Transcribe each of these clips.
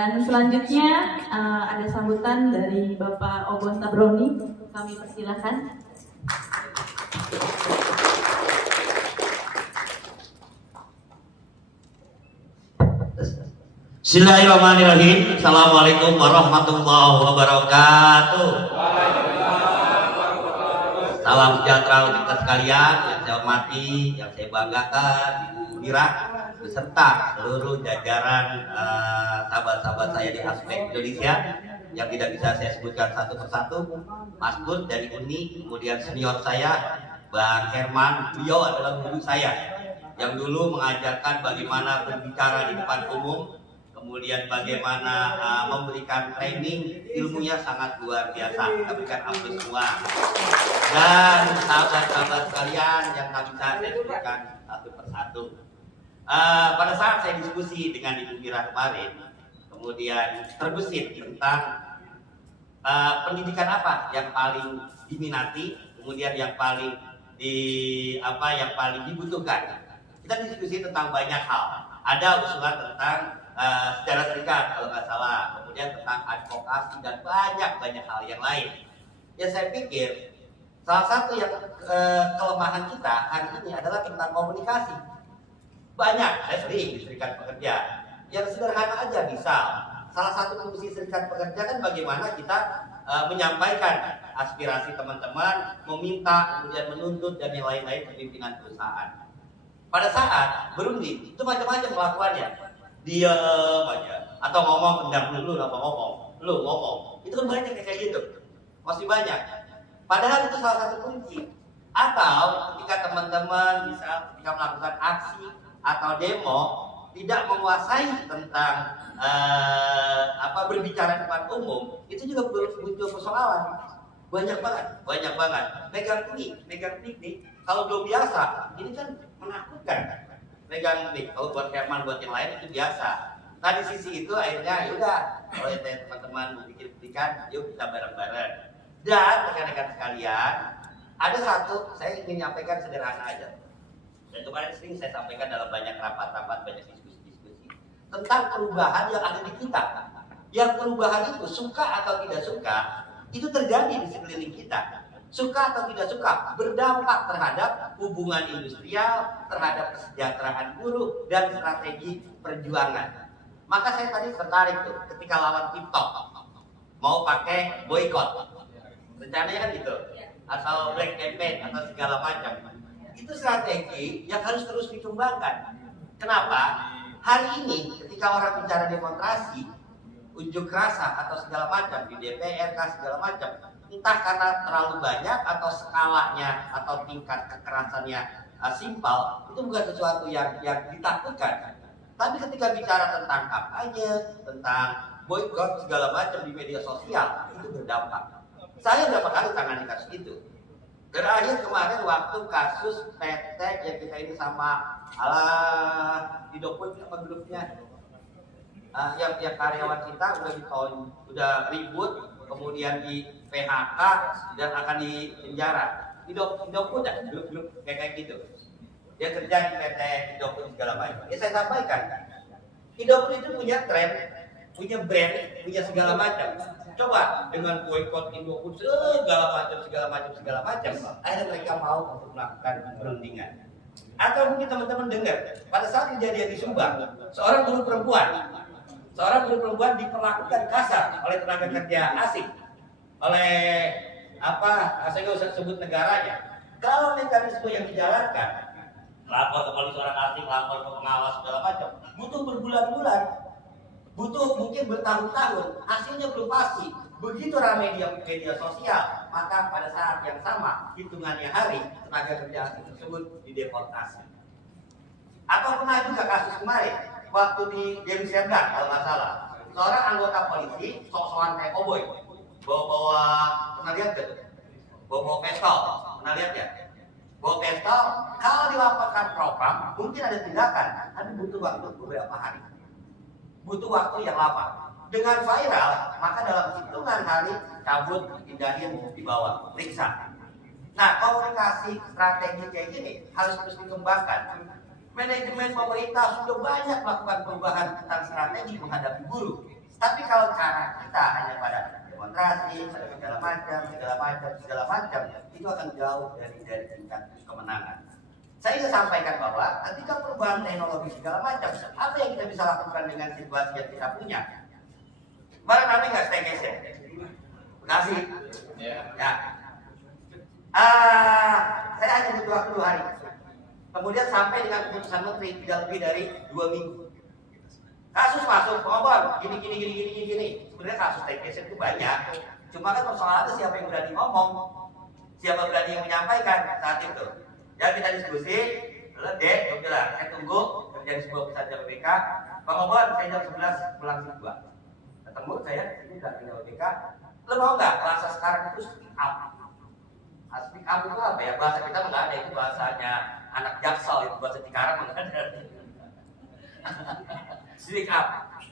Dan selanjutnya ada sambutan dari Bapak Obon Tabroni. Kami persilahkan. Bismillahirrahmanirrahim. Assalamualaikum warahmatullahi wabarakatuh. Salam sejahtera untuk kita sekalian yang saya hormati, yang saya banggakan, Ibu Mira beserta seluruh jajaran sahabat-sahabat saya di Aspek Indonesia yang tidak bisa saya sebutkan satu persatu. Mas Bud dari Uni, kemudian senior saya Bang Herman, beliau adalah guru saya yang dulu mengajarkan bagaimana berbicara di depan umum, kemudian bagaimana memberikan training, ilmunya sangat luar biasa. Kita berikan aplaus semua. Dan sahabat-sahabat sekalian yang tak bisa saya sebutkan satu persatu. Pada saat saya diskusi dengan Ibu Mira kemarin, kemudian terbesit tentang pendidikan apa yang paling diminati, kemudian yang paling dibutuhkan. Kita diskusi tentang banyak hal. Ada usulan tentang sejarah serikat kalau nggak salah, kemudian tentang advokasi dan banyak hal yang lain. Ya saya pikir salah satu yang kelemahan kita hari ini adalah tentang komunikasi. Banyak, saya sering di serikat pekerja. Yang sederhana aja misal, salah satu fungsi serikat pekerja kan bagaimana kita menyampaikan aspirasi teman-teman, meminta, kemudian menuntut dan yang lain-lain ke pimpinan perusahaan. Pada saat berunding itu macam-macam kelakuannya. Diam aja atau ngomong pendam dulu apa ngomong lu ngomong itu kan banyak kayak gitu, masih banyak, padahal itu salah satu kunci. Atau ketika teman-teman bisa ketika melakukan aksi atau demo tidak menguasai tentang berbicara di depan umum, itu juga muncul persoalan banyak banget. Megang piknik kalau belum biasa ini kan menakutkan. Megang mic, kalau buat Herman, buat yang lain itu biasa. Nah di sisi itu akhirnya yaudah, kalau teman-teman mau bikin pendidikan, yuk kita bareng-bareng. Dan rekan-rekan sekalian, ada satu saya ingin nyampaikan sederhana aja. Dan kemarin sering saya sampaikan dalam banyak rapat-rapat, banyak diskusi tentang perubahan yang ada di kita. Yang perubahan itu suka atau tidak suka, itu terjadi di sekeliling kita. Suka atau tidak suka, berdampak terhadap hubungan industrial, terhadap kesejahteraan buruh, dan strategi perjuangan. Maka saya tadi tertarik tuh ketika lawan TikTok mau pakai boykot. Rencananya kan gitu, asal black campaign atau segala macam. Itu strategi yang harus terus dikembangkan. Kenapa? Hari ini ketika orang bicara demonstrasi, unjuk rasa atau segala macam di DPR segala macam, entah karena terlalu banyak atau skalanya atau tingkat kekerasannya simpel, itu bukan sesuatu yang ditakutkan. Tapi ketika bicara tentang kampanye, tentang boykot segala macam di media sosial, itu berdampak. Saya berapa kali tangani kasus itu. Terakhir kemarin waktu kasus PT yang kita ini sama di Dokun apa grupnya, yang karyawan kita udah ribut, kemudian di PHK dan akan di penjara. Hidupku dah grup kayak gitu. Dia kerja di PT Hidupku segala macam. Ya saya sampaikan, Hidupku itu punya tren, punya brand, punya segala macam. Coba dengan boykot Hidupku segala macam, akhirnya mereka mau untuk melakukan perundingan. Atau mungkin teman-teman dengar pada saat kejadian di Subang, seorang guru perempuan diperlakukan kasar oleh tenaga kerja asing, oleh saya nggak usah sebut negaranya. Kalau mekanisme yang dijalankan, lapor ke polisi orang asing, lapor ke pengawas segala macam, butuh berbulan-bulan, butuh mungkin bertahun-tahun, hasilnya belum pasti. Begitu ramai di media sosial, maka pada saat yang sama, hitungannya hari, tenaga kerja asing tersebut dideportasi. Atau pernah juga kasus kemarin, waktu di Deli Serdang kalau nggak salah, seorang anggota polisi sok-sokan kayak koboi, bawa pernah lihat gak? Bawa pistol, pernah lihat ya? Bawa pistol, kalau dilaporkan propam mungkin ada tindakan, tapi butuh waktu beberapa hari, butuh waktu yang lama. Dengan viral, maka dalam hitungan hari cabut, pindahin, dibawa, periksa. Nah, komunikasi strategi kayak gini harus terus dikembangkan. Manajemen pemerintah sudah banyak melakukan perubahan tentang strategi menghadapi buruh. Tapi kalau cara kita hanya pada demonstrasi, pada segala macam, itu akan jauh dari tingkat kemenangan. Saya ingin sampaikan bahwa ketika perubahan teknologi segala macam, apa yang kita bisa lakukan dengan situasi yang kita punya? Kemarin kami nggak staycation, Bekasi. Ya. Saya hanya butuh waktu 2 hari. Kemudian sampai dengan keputusan menteri tidak lebih dari 2 minggu. Kasus masuk, ngomong gini. Sebenarnya kasus staycation itu banyak. Cuma kan persoalannya siapa yang berani ngomong, siapa berani yang menyampaikan saat itu. Ya kita diskusi, lalu deh, bilang, saya tunggu terjadi sebuah perusahaan BPK. Pak Ngobon, saya jam 11 pulang jam 2. Ketemu saya, ini udah tinggal BPK. Lo mau nggak bahasa sekarang itu speak up? Speak up itu apa ya? Bahasa kita nggak ada, itu bahasanya anak Jaksel, itu bahasa Cikarang nggak ada. Speak up.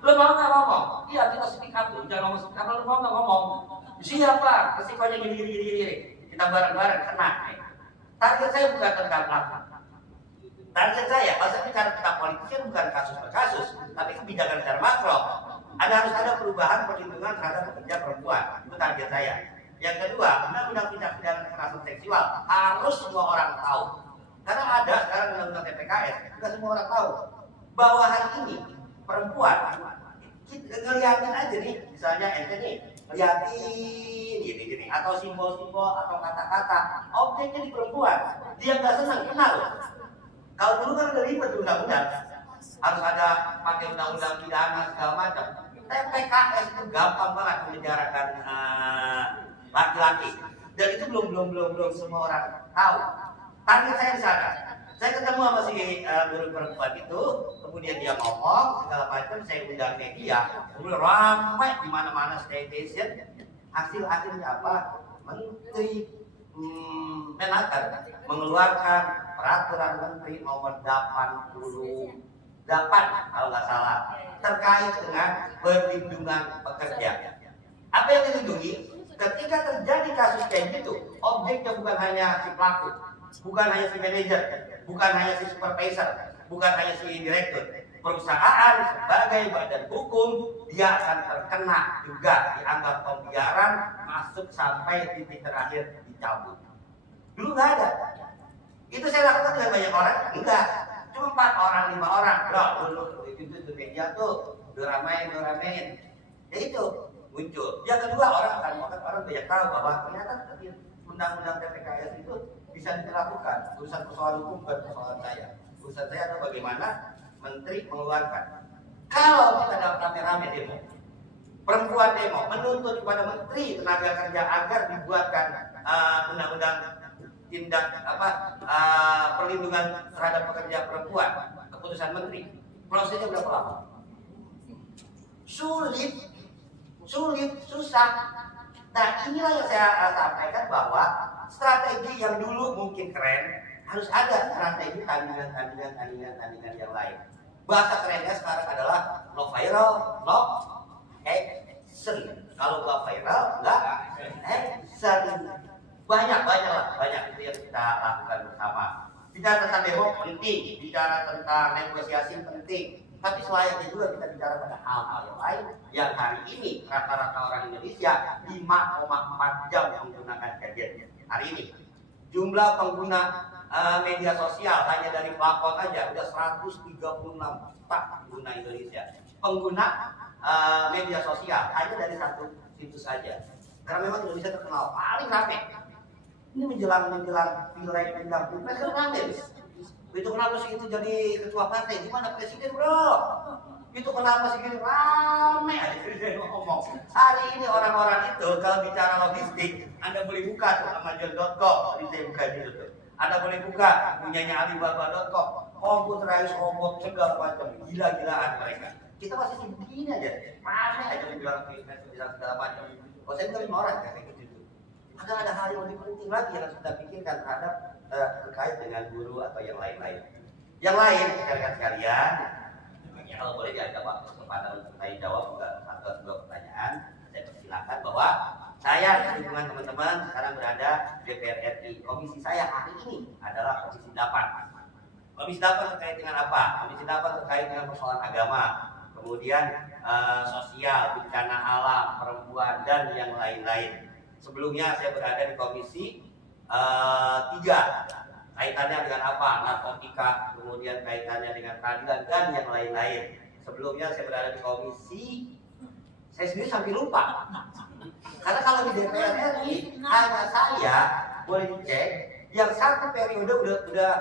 Lo mau nggak ngomong? Iya kita speak up tuh, jangan ngomong speak up. Lo mau nggak ngomong? Siapa? Resikonya gini. Kita bareng-bareng kena. Target saya bukan tentang apa. Target saya, kalau saya bicara tentang politik bukan kasus per kasus, tapi kebijakan secara makro. Harus ada perubahan perlindungan terhadap pekerja perempuan. Itu target saya. Yang kedua, undang-undang tindak pidana kekerasan seksual harus semua orang tahu. Karena ada sekarang undang-undang TPKS, tidak semua orang tahu bahwa hari ini perempuan kita ngeliatin aja nih, misalnya ente nih ngeliatin gini atau simbol-simbol atau kata-kata objeknya di perempuan, dia nggak senang kenal. Kalau dulu kan udah ribet undang-undang, harus ada pakai undang-undang pidana segala macam. TPKS itu gampang banget menjarakan laki-laki, dan itu belum semua orang tahu. Target saya di sana. Saya ketemu sama si guru perempuan itu, kemudian dia ngomong segala macam, saya undang media, kemudian ramai di mana-mana staycation. Hasil-hasilnya apa? Menteri Menaker mengeluarkan peraturan menteri nomor 88 kalau nggak salah terkait dengan perlindungan pekerja. Apa yang dilindungi? Ketika terjadi kasus kayak gitu, objeknya bukan hanya si pelaku, bukan hanya si manajer, bukan hanya si supervisor, bukan hanya si direktur. Perusahaan sebagai badan hukum, dia akan terkena juga, dianggap pembiaran, masuk sampai titik terakhir dicabut. Dulu nggak ada. Itu saya lakukan dengan banyak orang? Enggak. Cuma 4 orang, 5 orang. Loh, dulu itu media tuh doramein. Ya itu muncul. Yang kedua, orang banyak tahu bahwa ternyata undang-undang TPKS itu bisa dilakukan. Urusan persoalan hukum bukan persoalan saya. Urusan saya adalah bagaimana menteri mengeluarkan. Kalau kita dalam rame-rame demo, perempuan demo menuntut kepada menteri tenaga kerja agar dibuatkan undang-undang tindak perlindungan terhadap pekerja perempuan, keputusan menteri. Prosesnya berapa lama? Sulit, susah. Nah, inilah yang saya sampaikan bahwa strategi yang dulu mungkin keren, harus ada strategi tandingan yang lain. Bahasa kerennya sekarang adalah no viral, no action. Kalau nggak viral, nggak action. Banyak itu yang kita lakukan bersama. Bicara tentang demo penting, bicara tentang negosiasi penting. Tapi selayaknya juga kita bicara pada hal-hal yang lain yang hari ini rata-rata orang Indonesia 5,4 jam menggunakan gadget. Hari ini jumlah pengguna media sosial hanya dari platform aja udah 136 juta pengguna Indonesia. Pengguna media sosial hanya dari satu situs saja. Karena memang Indonesia terkenal paling ramai. Ini menjelang pilek kan ramai. Itu kenapa sih itu jadi ketua partai? Gimana presiden bro? Itu kenapa sih gini rame aja saya ngomong. Hari ini orang-orang itu kalau bicara logistik, Anda boleh buka tuh Amazon.com, tadi saya buka dulu tuh. Anda boleh buka punyanya Alibaba.com, computerized robot segala macam, gila-gilaan mereka. Kita masih sibuk begini aja, rame aja bilang segala macam. Kalau saya bilang 5 orang kayak gitu. Ada hal yang lebih penting lagi yang harus kita pikirkan terhadap terkait dengan guru atau yang lain-lain. Yang lain, rekan-rekan sekalian, kalau boleh diajak waktu kesempatan untuk saya jawab satu atau 2 pertanyaan, saya persilakan bahwa saya dengan teman-teman sekarang berada di DPR RI. Komisi saya hari ini adalah Komisi 8. Komisi 8 terkait dengan apa? Komisi 8 terkait dengan persoalan agama. kemudian sosial, bencana alam, perempuan, dan yang lain-lain. Sebelumnya saya berada di komisi 3, kaitannya dengan apa? Narkotika, kemudian kaitannya dengan keadilan dan yang lain-lain. Sebelumnya saya berada di komisi, saya sendiri sampai lupa. Karena kalau di DPR RI hanya saya boleh dicek yang satu periode udah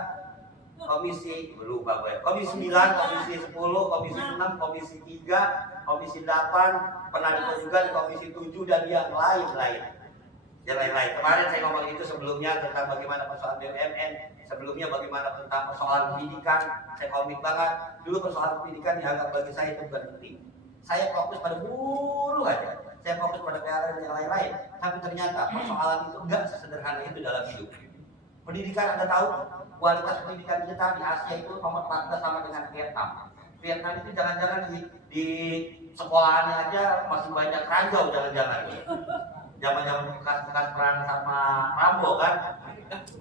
komisi lupa gue. Komisi 9, komisi 10, komisi 6, komisi 3, komisi 8, pernah juga di komisi 7 dan yang lain-lain. Yang lain-lain. Kemarin saya ngomong itu sebelumnya tentang bagaimana persoalan BUMN, sebelumnya bagaimana tentang persoalan pendidikan. Saya komit banget. Dulu persoalan pendidikan dianggap bagi saya itu bukan penting. Saya fokus pada buruh aja. Saya fokus pada PLN dan yang lain-lain. Tapi ternyata persoalan itu enggak sesederhana itu dalam hidup. Pendidikan Anda tahu, kualitas pendidikan kita di Asia itu nomor 14 sama dengan Vietnam. Vietnam itu jangan-jangan di sekolahannya aja masih banyak ranjau jangan-jangan. Zaman-zaman bekas perang sama Rambo kan.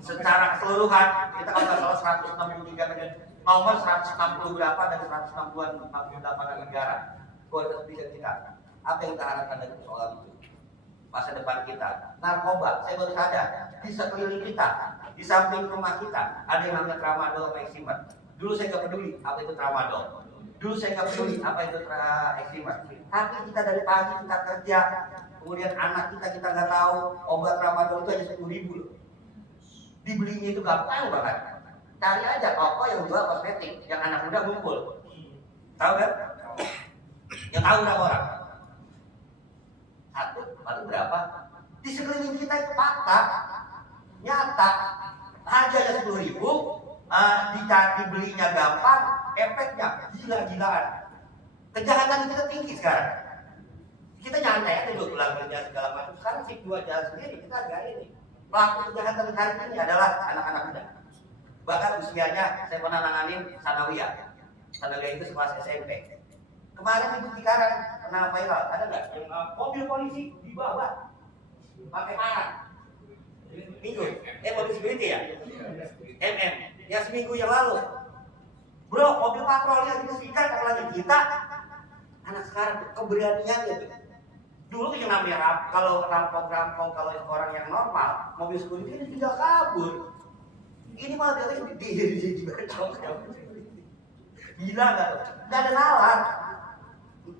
Secara keseluruhan kita kalau nggak salah 163 negara, nomor 160 berapa dari 168 negara kualitas pendidikan kita. Apa yang kita harapkan dari persoalan itu? Masa depan kita, narkoba, saya baru sadar di sekeliling kita, di samping rumah kita ada yang namanya tramadol, eksimer. Dulu saya nggak peduli apa itu tramadol, dulu saya nggak peduli apa itu eksimer. Tapi kita dari pagi kita kerja, kemudian anak kita nggak tahu obat tramadol itu hanya 10.000 loh. Dibelinya itu gampang banget. Cari aja toko yang jual kosmetik, yang anak muda ngumpul. Tahu kan? Yang tahu berapa orang? Satu, baru berapa? Di sekeliling kita itu fakta, nyata. Harganya 10.000, dibelinya gampang, efeknya gila-gilaan. Kejahatan kita tinggi sekarang. Kita nyantai aja dulu pulang kerja segala macam. Sekarang sih 2 jalan sendiri, kita agak ini. Pelaku kejahatan hari ini adalah anak-anak muda. Bahkan usianya saya pernah nanganin sanawiyah. Sanawiyah itu sekelas SMP. Kemarin di Cikarang pernah viral, ada nggak yang mobil polisi dibawa pakai parang? Minggu, mobil security ya? MM, yang seminggu yang lalu. Bro, mobil patroli yang disikat, apalagi kita anak sekarang keberanian gitu. Dulu yang namanya kalau rampok, kalau orang yang normal, mobil security ini tidak kabur. Ini malah dia di gila nggak? Nggak ada nalar.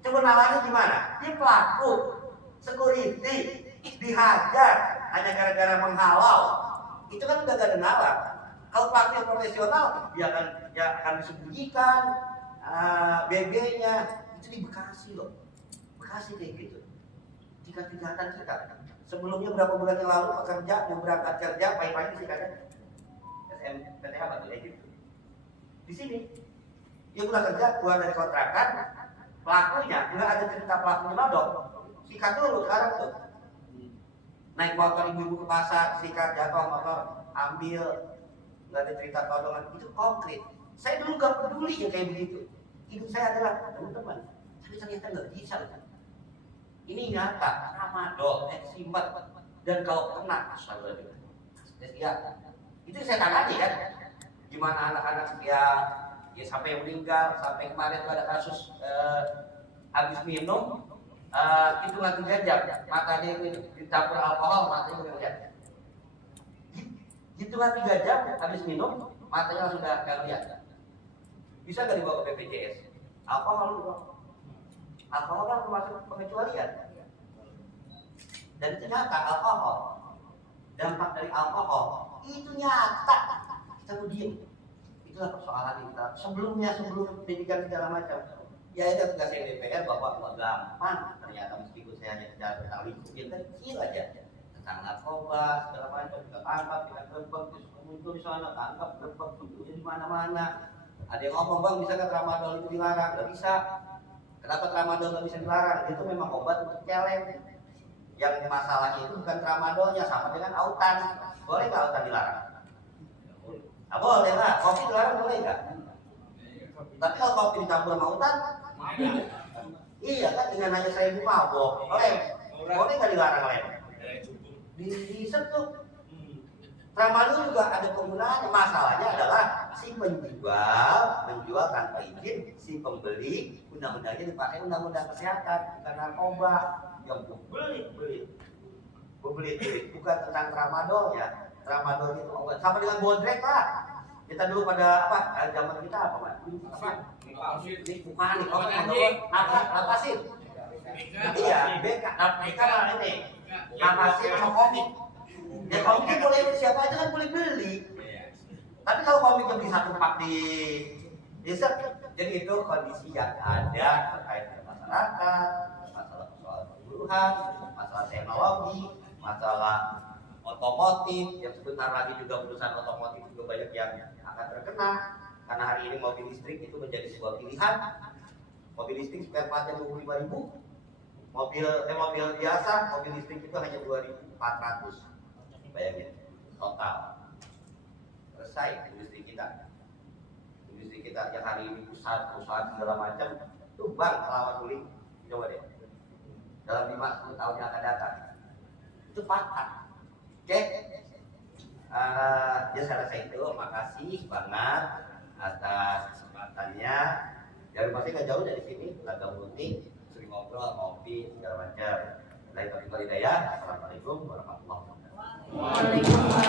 Coba nalarnya gimana? Dia pelaku security dihajar hanya gara-gara menghalau. Itu kan udah gak ada nalar. Kalau pelaku yang profesional, dia akan disembunyikan BB-nya. Itu di Bekasi loh. Bekasi kayak gitu. Tingkat-tingkatan kita. Sebelumnya berapa bulan yang lalu pekerja mau berangkat kerja pagi-pagi sih kan? SMPTH apa tuh gitu. Di sini dia pulang kerja keluar dari kontrakan, pelakunya nggak ada cerita pelaku nodong, sikat dulu sekarang tuh. Naik motor ibu-ibu ke pasar, sikat jatuh motor, ambil, nggak ada cerita todongan, itu konkret. Saya dulu nggak peduli yang kayak begitu. Hidup saya adalah teman-teman, tapi ternyata nggak bisa. Ini nyata, tramadol, eksimer, dan kalau kena, ya, itu saya tangani kan. Gimana anak-anak ya sampai meninggal, sampai kemarin tuh ada kasus habis minum hitungan 3 jam, mata dia dicampur alkohol, matanya udah lihat. Hitungan 3 jam habis minum, matanya langsung udah lihat. Bisa nggak dibawa ke BPJS? Alkohol dulu. Alkohol kan termasuk pengecualian. Dan ternyata alkohol, dampak dari alkohol itu nyata. Kita mau diem. Itulah persoalan kita. Sebelum pendidikan segala macam. Ya itu tugas DPR bahwa gampang. Ternyata meskipun saya hanya bicara tentang lingkup yang kecil aja, tentang narkoba segala macam, kita tangkap, kita gerbek, muncul di sana, tangkap, gerbek, tunjuknya di mana-mana. Ada yang ngomong, bang bisa nggak tramadol itu dilarang? Nggak bisa. Kenapa tramadol nggak bisa dilarang? Itu memang obat untuk challenge. Yang masalahnya itu bukan tramadolnya, sama dengan autan. Boleh nggak autan dilarang? Nah, boleh lah, kopi dilarang boleh nggak? Tapi kalau kopi dicampur sama autan, iya kan dengan hanya 1.000 mabok. Boleh nggak dilarang lem? Disetup. Tramadol juga ada penggunaannya. Masalahnya adalah si penjual menjual tanpa izin, si pembeli undang-undangnya dipakai undang-undang kesehatan, bukan narkoba. Yang beli, bukan tentang tramadol ya. Tramadol itu obat sama dengan bodrek lah. Kita dulu pada apa? Zaman kita apa, Mas? Apa sih? Iya, BK malah ini. Apa sih sama komik? Ya komik boleh siapa aja kan boleh beli. Tapi kalau komiknya beli satu pak di desa, jadi itu kondisi yang ada terkait dengan masyarakat, masalah persoalan perburuhan, masalah teknologi, masalah otomotif, yang sebentar lagi juga perusahaan otomotif juga banyak yang akan terkena karena hari ini mobil listrik itu menjadi sebuah pilihan. Mobil listrik spare partnya 25.000, mobil biasa mobil listrik itu hanya 2.400. Bayangin total selesai industri kita yang hari ini perusahaan segala macam itu bang lawan kulit. Coba deh dalam 5-10 tahun yang akan datang itu patah. Oke, ya saya rasa itu. Makasih banget atas kesempatannya. Dari masih nggak jauh dari sini, Laga Putih, sering ngobrol, ngopi segala macam. Lain tapi hidayah. Assalamualaikum warahmatullahi wabarakatuh. Waalaikumsalam.